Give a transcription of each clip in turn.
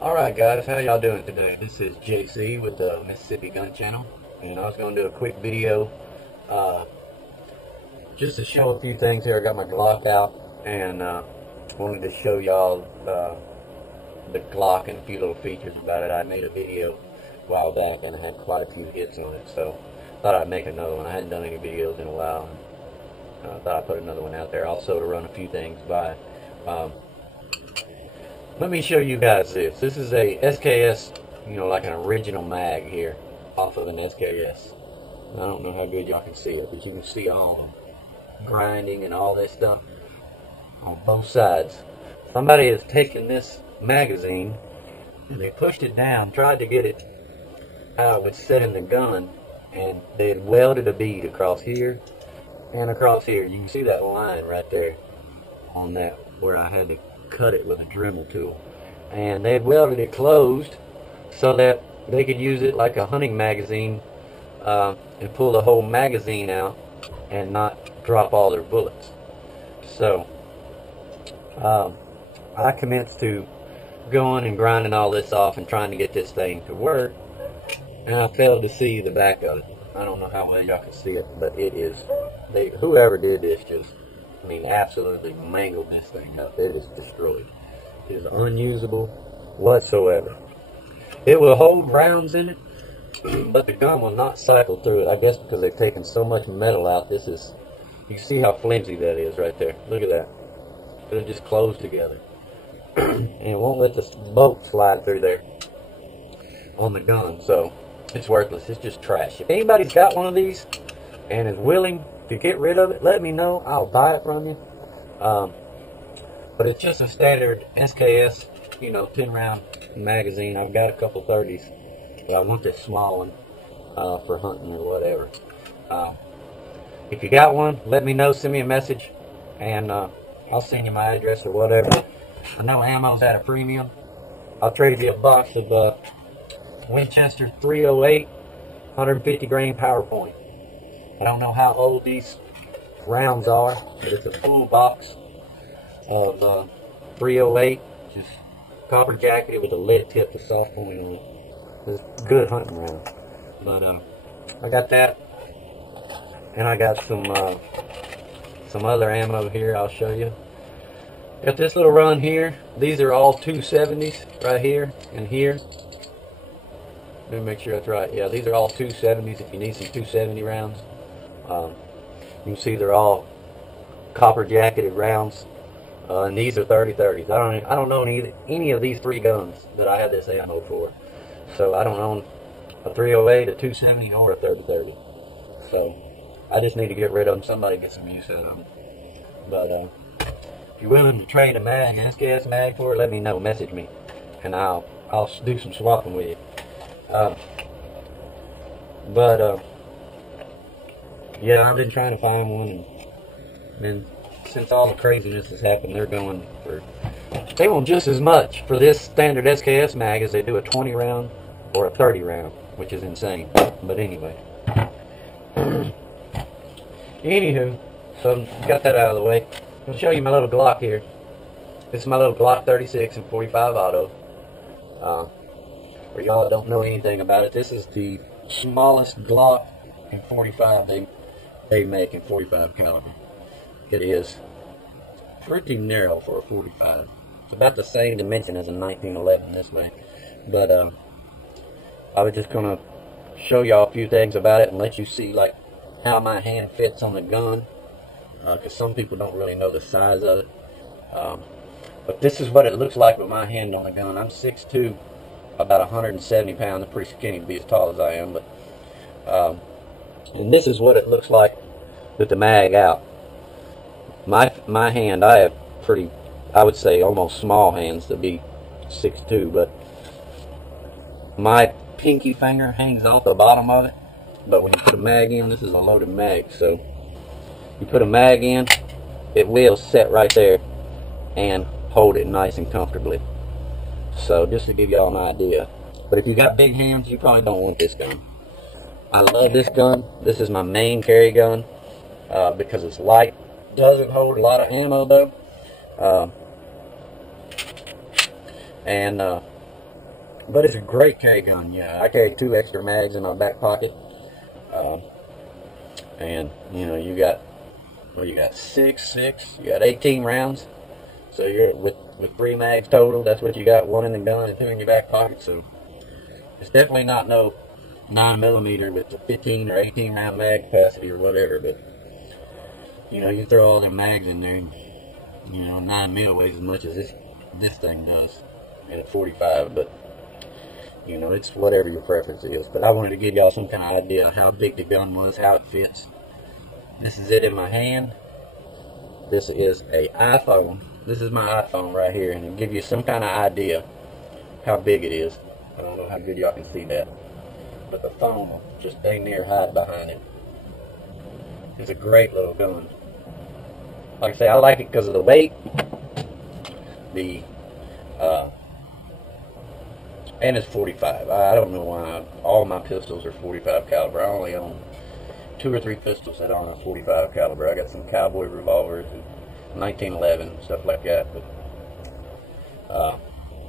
Alright guys, how y'all doing today? This is JC with the Mississippi Gun Channel, and I was going to do a quick video uh, just to show a few things here. I got my Glock out and wanted to show y'all the Glock and a few little features about it. I made a video a while back and I had quite a few hits on it, so thought I'd make another one. I hadn't done any videos in a while, and thought I'd put another one out there also to run a few things by. Let me show you guys this. This is a SKS, like an original mag here off of an SKS. I don't know how good y'all can see it, but you can see all the grinding and all this stuff on both sides. Somebody has taken this magazine and they pushed it down, tried to get it out with setting the gun, and they had welded a bead across here and across here. You can see that line right there on that where I had to cut it with a Dremel tool, and they had welded it closed so that they could use it like a hunting magazine and pull the whole magazine out and not drop all their bullets. So I commenced to going and grinding all this off and trying to get this thing to work, and I failed to see the back of it. I don't know how well y'all can see it, but it is, whoever did this just, absolutely mangled this thing up. It is destroyed. It is unusable whatsoever. It will hold rounds in it, but the gun will not cycle through it. I guess because they've taken so much metal out. You can see how flimsy that is right there. Look at that. It'll just close together. And it won't let the bolt slide through there on the gun, so it's worthless. It's just trash. If anybody's got one of these and is willing to get rid of it, let me know. I'll buy it from you. But it's just a standard SKS, 10 round magazine. I've got a couple 30s. But I want this small one for hunting or whatever. If you got one, let me know. Send me a message, and I'll send you my address or whatever. I know ammo's at a premium. I'll trade you a box of Winchester 308 150 grain PowerPoint. I don't know how old these rounds are, but it's a full box of 308, just copper jacketed with a lead tip to soft point on it. It's a good hunting round. But I got that, and I got some other ammo here. I'll show you. Got this little run here. These are all 270s right here and here. Let me make sure that's right. Yeah, these are all 270s if you need some 270 rounds. You can see they're all copper jacketed rounds, and these are 30-30s. I don't know any of these three guns that I have this ammo for, so I don't own a 308, a 270, or a 30-30. So I just need to get rid of them. Somebody get some use out of them. But if you're willing to trade a mag, an SKS mag for it, let me know. Message me, and I'll do some swapping with you. Yeah, I've been trying to find one, and since all the craziness has happened, they want just as much for this standard SKS mag as they do a 20 round or a 30 round, which is insane. But anyway, anywho, so got that out of the way. I'll show you my little Glock here. This is my little Glock 36 and 45 auto. For y'all that don't know anything about it, this is the smallest Glock in 45 they make in 45 caliber. It is pretty narrow for a 45. It's about the same dimension as a 1911 this way. But I was just gonna show y'all a few things about it and let you see like how my hand fits on the gun, because some people don't really know the size of it. But this is what it looks like with my hand on the gun. I'm 6'2", about 170 pounds. I'm pretty skinny to be as tall as I am, but and this is what it looks like with the mag out. My hand, I have pretty, I would say almost small hands to be 6'2", but my pinky finger hangs off the bottom of it. But when you put a mag in, this is a loaded mag, so you put a mag in, it will set right there and hold it nice and comfortably. So just to give y'all an idea. But if you got big hands, you probably don't want this gun. I love this gun. This is my main carry gun because it's light. Doesn't hold a lot of ammo though. And But it's a great carry gun. Yeah, I carry 2 extra mags in my back pocket. And you know, you got, well, you got six, you got 18 rounds. So you're with 3 mags total. That's what you got, 1 in the gun and 2 in your back pocket. So it's definitely not no 9mm with the 15 or 18 round mag capacity or whatever. But you know, you throw all them mags in there, and you know, 9mm weighs as much as this thing does at a 45. But you know, it's whatever your preference is. But I wanted to give y'all some kind of idea of how big the gun was, how it fits. This is it in my hand. This is a iPhone. This is my iPhone right here, and it'll give you some kind of idea how big it is. I don't know how good y'all can see that, but the phone will just dang near hide behind it. It's a great little gun. Like I say, I like it because of the weight, and it's 45. I don't know why all my pistols are 45 caliber. I only own 2 or 3 pistols that aren't a 45 caliber. I got some cowboy revolvers and 1911 stuff like that. But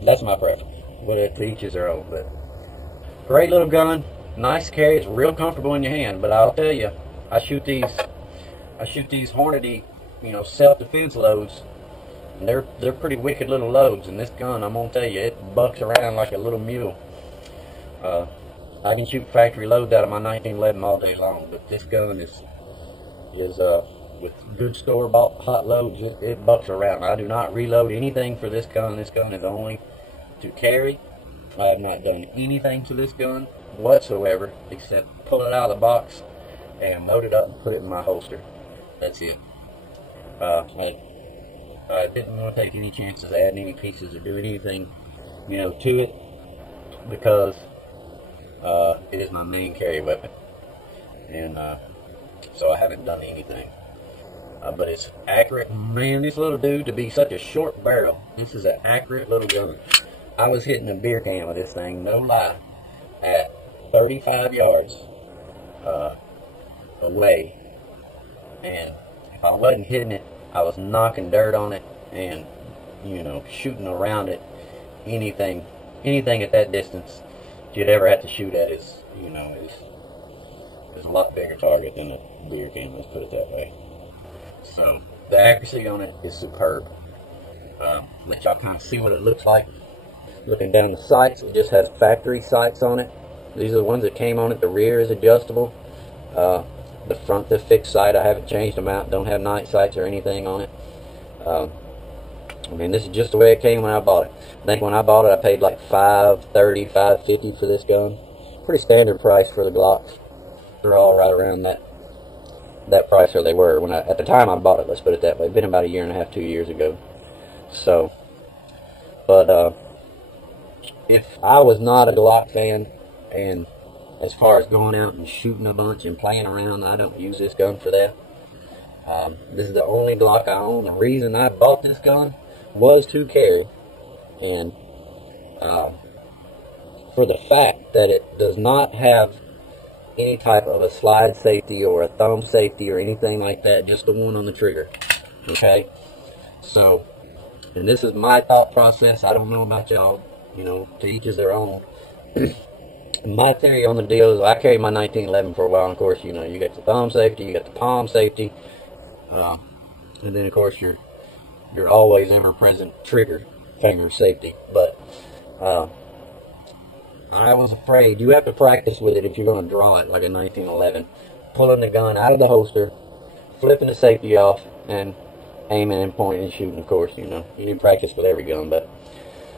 that's my preference. Whether to each is their own. But great little gun, nice carry. It's real comfortable in your hand. But I'll tell you, I shoot these Hornady, you know, self-defense loads. And they're pretty wicked little loads, and this gun, I'm gonna tell you, it bucks around like a little mule. I can shoot factory loads out of my 1911 all day long, but this gun is with good store-bought hot loads, it bucks around. I do not reload anything for this gun. This gun is only to carry. I have not done anything to this gun whatsoever except pull it out of the box and load it up and put it in my holster. That's it. I didn't want to take any chances adding any pieces or doing anything, you know, to it, because it is my main carry weapon, and so I haven't done anything. But it's accurate. Man, this little dude, to be such a short barrel, this is an accurate little gun. I was hitting a beer can with this thing, no lie, at 35 yards away, and if I wasn't hitting it, I was knocking dirt on it and, you know, shooting around it. Anything at that distance you'd ever have to shoot at is, you know, is a lot bigger target than a beer can, let's put it that way. So the accuracy on it is superb. Let y'all kind of see what it looks like. Looking down the sights, it just has factory sights on it. These are the ones that came on it. The rear is adjustable. The front, the fixed sight, I haven't changed them out. Don't have night sights or anything on it. I mean, this is just the way it came when I bought it. I think when I bought it, I paid like $530, $550 for this gun. Pretty standard price for the Glocks. They're all right around that price, or they were when at the time I bought it. Let's put it that way. It's been about 1.5 years, 2 years ago. So, but if I was not a Glock fan, and as far as going out and shooting a bunch and playing around, I don't use this gun for that. This is the only Glock I own. The reason I bought this gun was to carry, and for the fact that it does not have any type of a slide safety or a thumb safety or anything like that, just the one on the trigger. Okay? So, and this is my thought process. I don't know about y'all. You know, to each is their own. My theory on the deal is I carried my 1911 for a while, and of course, you know, you got the thumb safety, you got the palm safety, and then of course your always ever-present trigger finger safety. But I was afraid. You have to practice with it if you're going to draw it like a 1911. Pulling the gun out of the holster, flipping the safety off, and aiming and pointing and shooting, of course, you know. You need practice with every gun, but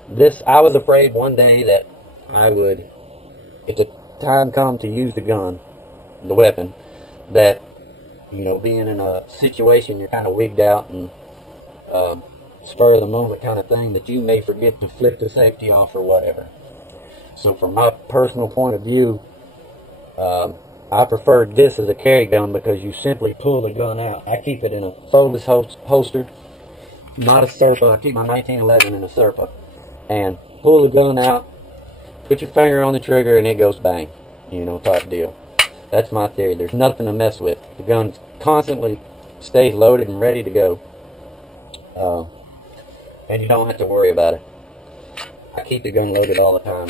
this, I was afraid one day that I would, if the time comes to use the gun, the weapon, that, you know, being in a situation you're kind of wigged out and spur of the moment kind of thing, that you may forget to flip the safety off or whatever. So from my personal point of view, I preferred this as a carry gun because you simply pull the gun out. I keep it in a foldless holster, not a Serpa. I keep my 1911 in a Serpa, and pull the gun out, put your finger on the trigger, and it goes bang, you know, type deal. That's my theory. There's nothing to mess with. The gun constantly stays loaded and ready to go, and you don't have to worry about it. I keep the gun loaded all the time.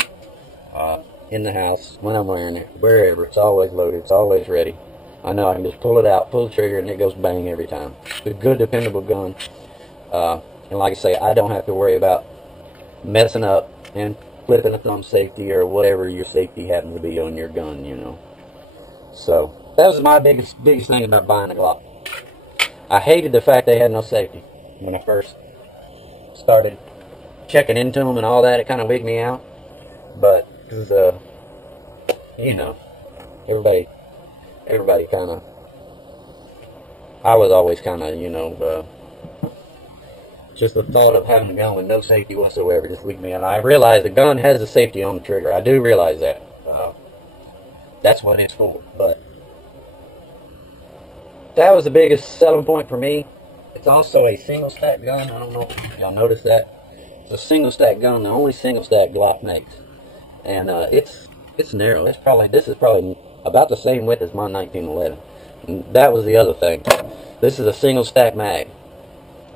in the house, when I'm wearing it, wherever. It's always loaded. It's always ready. I know I can just pull it out, pull the trigger, and it goes bang every time. It's a good, dependable gun. And like I say, I don't have to worry about messing up and flipping a thumb safety or whatever your safety happens to be on your gun, you know. So that was my biggest thing about buying a Glock. I hated the fact they had no safety when I first started checking into them and all that. It kind of wigged me out, but because you know, everybody kind of, I was always kind of, you know, just the thought of having a gun with no safety whatsoever just wigged me out. I realize the gun has a safety on the trigger. I do realize that. That's what it's for. But that was the biggest selling point for me. It's also a single stack gun. I don't know if y'all noticed that. It's a single stack gun, the only single stack Glock makes. And it's narrow. This is probably about the same width as my 1911. And that was the other thing. This is a single stack mag.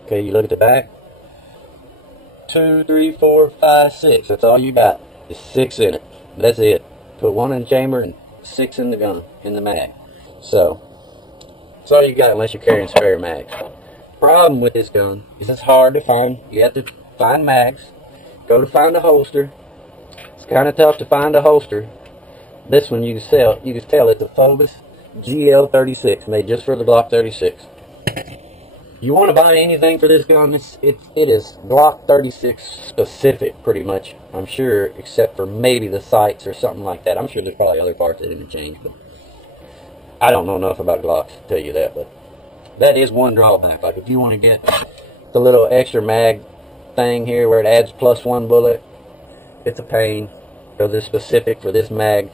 Okay, you look at the back. 2, 3, 4, 5, 6. That's all you got. There's 6 in it. That's it. Put 1 in the chamber and 6 in the gun, in the mag. So that's all you got unless you're carrying spare mags. Problem with this gun is it's hard to find. You have to find mags. Go to find a holster. It's kind of tough to find a holster. This one you can tell it's a Phobos GL36 made just for the Glock 36. You want to buy anything for this gun, it is Glock 36 specific, pretty much. I'm sure, except for maybe the sights or something like that. I'm sure there's probably other parts that interchange, but I don't know enough about Glocks to tell you that. But that is one drawback. Like if you want to get the little extra mag thing here where it adds +1 bullet, it's a pain because it's specific for this mag.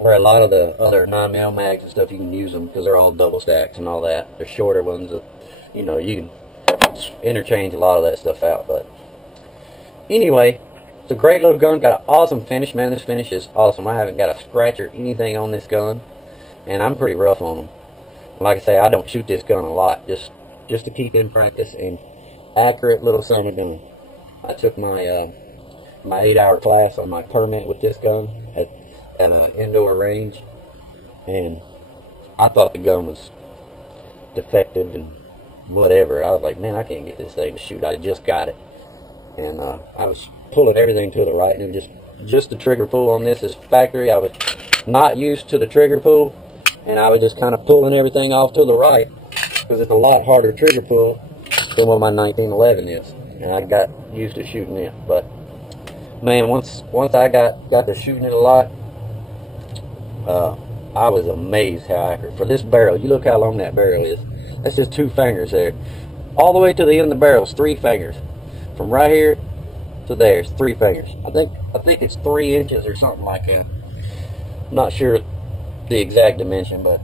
Where a lot of the other 9mm mags and stuff, you can use them because they're all double stacks and all that. They're shorter ones, you know, you can interchange a lot of that stuff out. But anyway, it's a great little gun. Got an awesome finish, man. This finish is awesome. I haven't got a scratch or anything on this gun, and I'm pretty rough on them. Like I say, I don't shoot this gun a lot, just to keep in practice and accurate little summer gun. I took my my 8-hour class on my permit with this gun at an indoor range, and I thought the gun was defective and whatever. I was like, man, I can't get this thing to shoot. I just got it, and I was pulling everything to the right, and it was just the trigger pull on this is factory. I was not used to the trigger pull, and I was just kind of pulling everything off to the right because it's a lot harder trigger pull than what my 1911 is, and I got used to shooting it. But man, once I got to shooting it a lot, I was amazed how accurate. For this barrel, you look how long that barrel is. That's just 2 fingers there. All the way to the end of the barrel is 3 fingers. From right here to there is 3 fingers. I think it's 3 inches or something like that. I'm not sure the exact dimension, but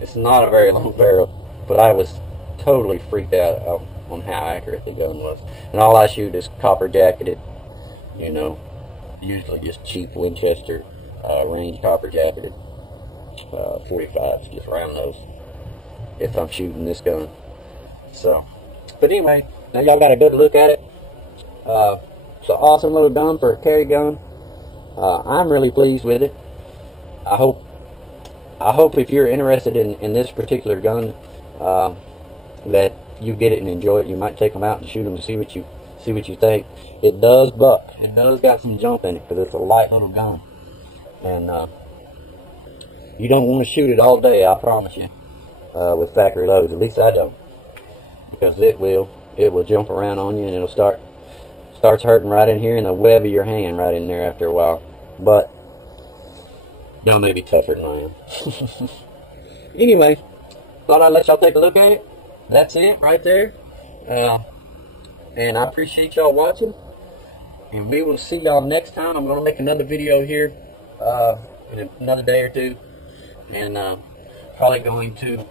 it's not a very long barrel. But I was totally freaked out on how accurate the gun was. And all I shoot is copper jacketed, you know, usually just cheap Winchester range copper jacketed 45s, just around those if I'm shooting this gun. So, but anyway, now y'all got a good look at it. It's an awesome little gun for a carry gun. I'm really pleased with it. I hope if you're interested in this particular gun, that you get it and enjoy it. You might take them out and shoot them and see what you think. It does buck. It does got some jump in it because it's a light little gun. And you don't want to shoot it all day, I promise you, with factory loads. At least I don't, because it will jump around on you, and it'll starts hurting right in here in the web of your hand right in there after a while. But y'all may be tougher than I am. Anyway, thought I'd let y'all take a look at it. That's it right there. And I appreciate y'all watching, and we will see y'all next time. I'm going to make another video here in another day or two, and probably going to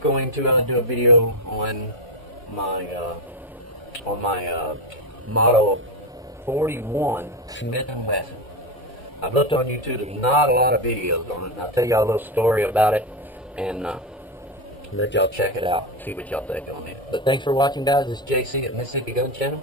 do a video on my Model 41 Smith & Wesson. I've looked on YouTube. There's not a lot of videos on it. I'll tell y'all a little story about it, and let y'all check it out, see what y'all think on it. But thanks for watching, guys. This is JC at Mississippi Gun Channel.